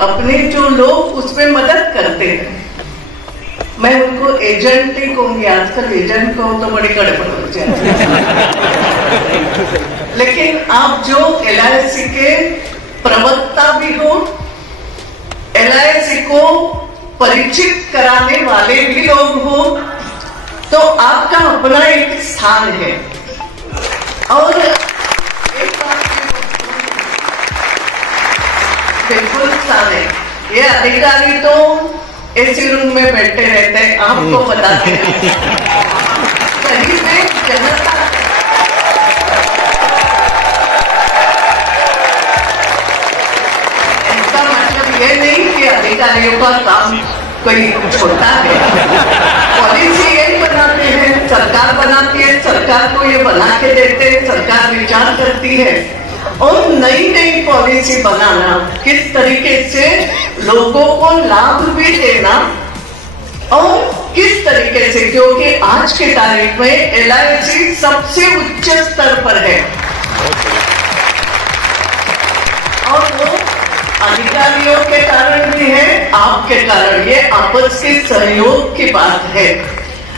अपने जो लोग उसमें मदद करते हैं, मैं उनको एजेंट ही कहूंगी। आजकल एजेंट को तो बड़ी गड़बड़ हो जाती है। लेकिन आप जो LIC के प्रवक्ता भी हो, LIC को परिचित कराने वाले भी लोग हो, तो आपका अपना एक स्थान है। और एक बात बिल्कुल स्थान है, ये अधिकारी तो ऐसे रूम में बैठे रहते हैं, आपको बताते हैं कहीं पे जनता। इसका मतलब ये नहीं कि अधिकारियों का काम कोई छोटा है। पॉलिसी यही बनाते हैं, सरकार बनाती है, सरकार को ये बना के देते हैं, सरकार विचार करती है। और नई नई पॉलिसी बनाना, किस तरीके से लोगों को लाभ भी देना, और किस तरीके से, क्योंकि आज के तारीख में LIC सबसे उच्च स्तर पर है और वो अधिकारियों के कारण भी है, आपके कारण, ये आपस के सहयोग की बात है।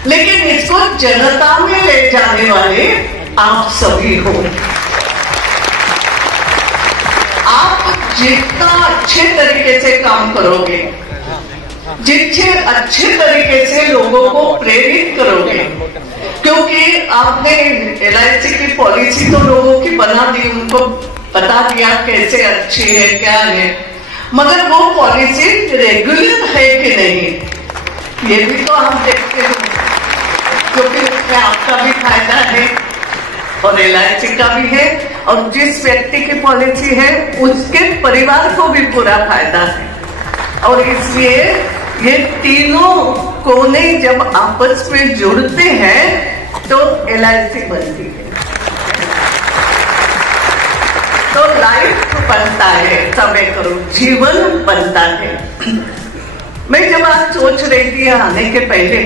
लेकिन इसको जनता में ले जाने वाले आप सभी हो। आप जितना अच्छे तरीके से काम करोगे, जितने अच्छे तरीके से लोगों को प्रेरित करोगे, क्योंकि आपने LIC की पॉलिसी तो लोगों की बना दी, उनको बता दिया कैसे अच्छी है क्या है, मगर वो पॉलिसी रेगुलर है कि नहीं ये भी तो आप देखते हो, क्योंकि उसमें आपका भी फायदा है और LIC का भी है, और जिस व्यक्ति की पॉलिसी है उसके परिवार को भी पूरा फायदा है। और इसलिए ये तीनों कोने जब आपस में जुड़ते हैं तो LIC बनती है, तो लाइफ बनता है, समय करो, जीवन बनता है। मैं जब आज सोच रही थी आने के पहले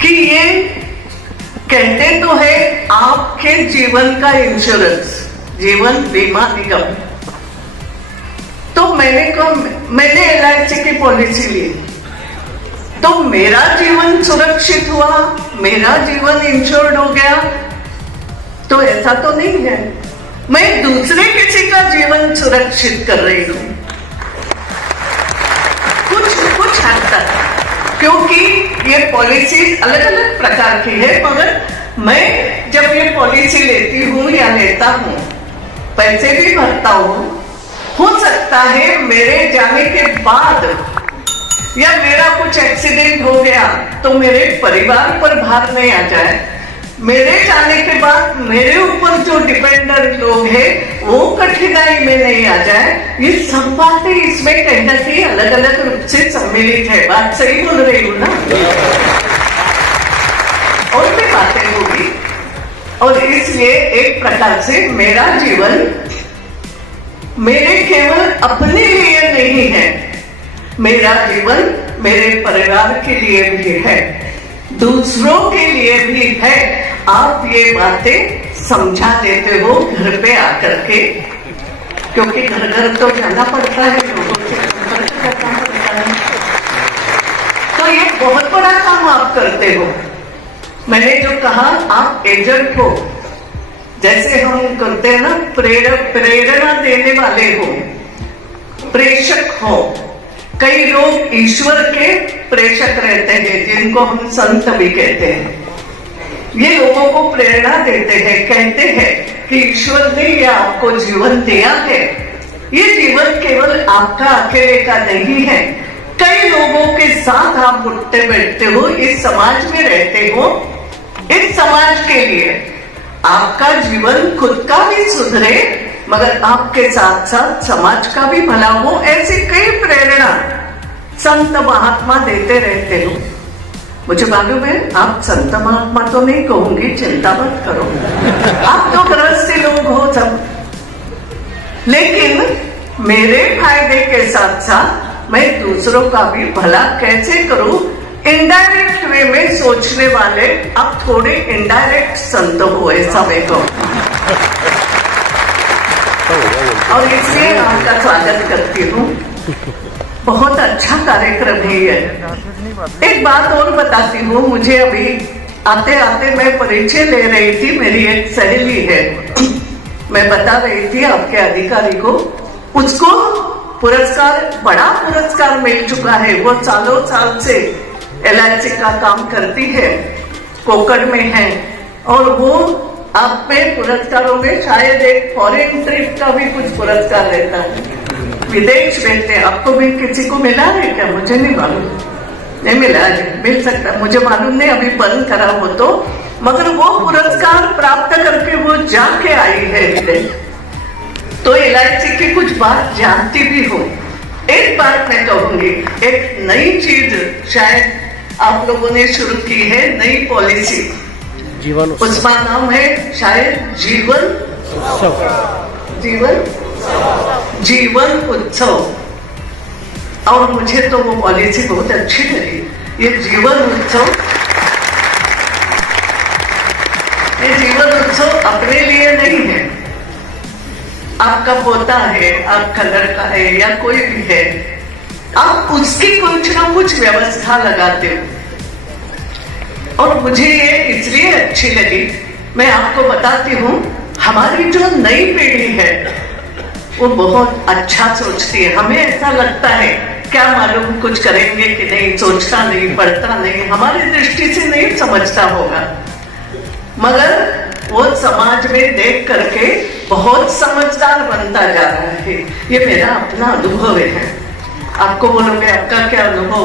कि ये कहते तो है आपके जीवन का इंश्योरेंस, जीवन बीमा निगम, तो मैंने LIC की पॉलिसी ली, तो मेरा जीवन सुरक्षित हुआ, मेरा जीवन इंश्योर्ड हो गया, तो ऐसा तो नहीं है। मैं दूसरे किसी का जीवन सुरक्षित कर रही हूं कुछ हद तक, क्योंकि ये पॉलिसी अलग अलग प्रकार की है, मगर मैं जब ये पॉलिसी लेती हूँ या लेता हूँ, पैसे भी भरता हूँ, हो सकता है मेरे जाने के बाद या मेरा कुछ एक्सीडेंट हो गया तो मेरे परिवार पर भार नहीं आ जाए, मेरे जाने के बाद मेरे ऊपर जो डिपेंडेंट लोग हैं वो कठिनाई में नहीं आ जाए। ये सब बातें इसमें कहीं ना कहीं अलग अलग रूप से सम्मिलित है। बात सही बोल रही हूँ ना? और भी बातें होगी, और इसलिए एक प्रकार से मेरा जीवन मेरे केवल अपने लिए नहीं है, मेरा जीवन मेरे परिवार के लिए भी है, दूसरों के लिए भी है। आप ये बातें समझा देते हो घर पे आकर के, क्योंकि घर घर तो जाना पड़ता है, लोगों से संपर्क करना पड़ता है, तो ये बहुत बड़ा काम आप करते हो। मैंने जो कहा आप एजेंट हो, जैसे हम करते हैं ना, प्रेरणा देने वाले हो, प्रेषक हो। कई लोग ईश्वर के प्रेषक रहते हैं, जिनको हम संत भी कहते हैं। ये लोगों को प्रेरणा देते हैं, कहते हैं कि ईश्वर ने ये आपको जीवन दिया है, ये जीवन केवल आपका अकेले का नहीं है, कई लोगों के साथ आप उठते बैठते हो, इस समाज में रहते हो, इस समाज के लिए आपका जीवन खुद का भी सुधरे, मगर आपके साथ साथ समाज का भी भला हो। ऐसी कई प्रेरणा संत महात्मा देते रहते हो। मुझे मालूम है आप संत महात्मा तो नहीं कहूंगी, चिंता मत करो, आप तो गृहस्थी लोग हो सब, लेकिन मेरे फायदे के साथ साथ मैं दूसरों का भी भला कैसे करूं, इनडायरेक्ट वे में सोचने वाले अब थोड़े इनडायरेक्ट संत हुए समय को। और इसलिए आपका स्वागत करती हूँ। बहुत अच्छा कार्यक्रम है ये। एक बात और बताती हूँ, मुझे अभी आते आते मैं परिचय ले रही थी, मेरी एक सहेली है, मैं बता रही थी आपके अधिकारी को, उसको पुरस्कार, बड़ा पुरस्कार मिल चुका है। वो सालों साल से LIC का काम करती है, कोकण में है, और वो आप में पुरस्कारों में शायद एक फॉरेन ट्रिप का भी कुछ पुरस्कार रहता है, विदेश रहते हैं। आपको भी किसी को मिला है क्या? मुझे नहीं मालूम, नहीं मिला है, मिल सकता, मुझे मालूम नहीं, अभी बंद करा हो तो, मगर वो पुरस्कार प्राप्त करके वो जाके आई है विदेश। तो LIC की कुछ बात जानती भी हो। एक बात मैं कहूंगी, एक नई चीज शायद आप लोगों ने शुरू की है, नई पॉलिसी, जीवन, उसका नाम है शायद जीवन उत्सव। और मुझे तो वो पॉलिसी बहुत अच्छी लगी। ये जीवन उत्सव अपने लिए नहीं है, आपका पोता है, आपका लड़का है, या कोई भी है, आप उसकी कुछ ना कुछ व्यवस्था लगाते हो। और मुझे ये इसलिए अच्छी लगी, मैं आपको बताती हूँ, हमारी जो नई पीढ़ी है वो बहुत अच्छा सोचती है। हमें ऐसा लगता है क्या मालूम कुछ करेंगे कि नहीं, सोचता नहीं, पढ़ता नहीं, हमारी दृष्टि से नहीं समझता होगा, मगर वो समाज में देख करके बहुत समझदार बनता जा रहा है। ये मेरा अपना अनुभव है। आपको बोलोगे आपका क्या अनुभव?